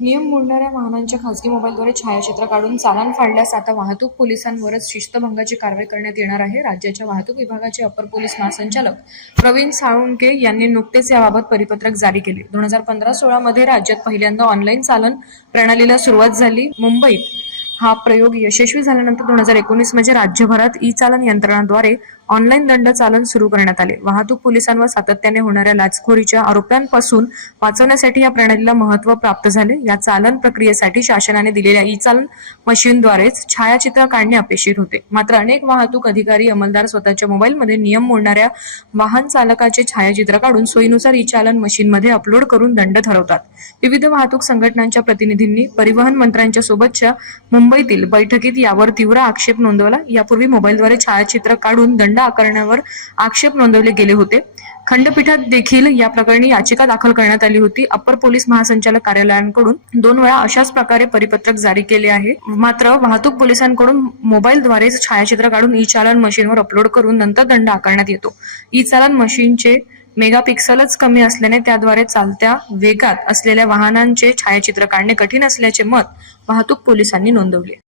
नियम मोडणाऱ्या वाहनांच्या खासगी मोबाईलद्वारे छायाचित्र काढून चालान फाडल्यास आता वाहतूक पोलिसांवरच शिस्तभंगाची कारवाई करण्यात येणार आहे. राज्याच्या वाहतूक विभागाचे अपर पोलीस महासंचालक प्रवीण साळुंके यांनी नुकतेच याबाबत परिपत्रक जारी केले. दोन हजार पंधरा सोळामध्ये राज्यात पहिल्यांदा ऑनलाईन चालन प्रणालीला सुरुवात झाली. मुंबईत हा प्रयोग यशस्वी झाल्यानंतर दोन हजार एकोणीसमध्ये राज्यभरात ई चालन यंत्रणाद्वारे ऑनलाईन दंड चालन सुरू करण्यात आले. वाहतूक पोलिसांवर सातत्याने होणाऱ्या लाचखोरीच्या आरोपांपासून वाचवण्यासाठी या प्रणालीला महत्त्व प्राप्त झाले. या चालन प्रक्रियेसाठी शासनाने दिलेल्या ई चालन मशीनद्वारेच छायाचित्र काढणे अपेक्षित होते. मात्र अनेक वाहतूक अधिकारी अंमलदार स्वतःच्या मोबाईलमध्ये नियम मोडणाऱ्या वाहन चालकाचे छायाचित्र काढून सोयीनुसार ई चालन मशीनमध्ये अपलोड करून दंड ठरवतात. विविध वाहतूक संघटनांच्या प्रतिनिधींनी परिवहन मंत्र्यांच्या सोबतच्या मुंबईतील बैठकीत यावर तीव्र आक्षेप नोंदवला. यापूर्वी मोबाईलद्वारे छायाचित्र काढून दंड दंड आकारण्यावर आक्षेप नोंदवले गेले होते. खंडपीठात देखील या प्रकरणी याचिका दाखल करण्यात आली होती. अप्पर पोलीस महासंचालक कार्यालयांकडून दोन वेळा अशाच प्रकारे परिपत्रक जारी केले आहे. मात्र वाहतूक पोलिसांकडून मोबाईलद्वारे छायाचित्र काढून ई चालन मशीनवर अपलोड करून नंतर दंड आकारण्यात येतो. ई चालन मशीनचे मेगापिक्सलच कमी असल्याने त्याद्वारे चालत्या वेगात असलेल्या वाहनांचे छायाचित्र काढणे कठीण असल्याचे मत वाहतूक पोलिसांनी नोंदवले.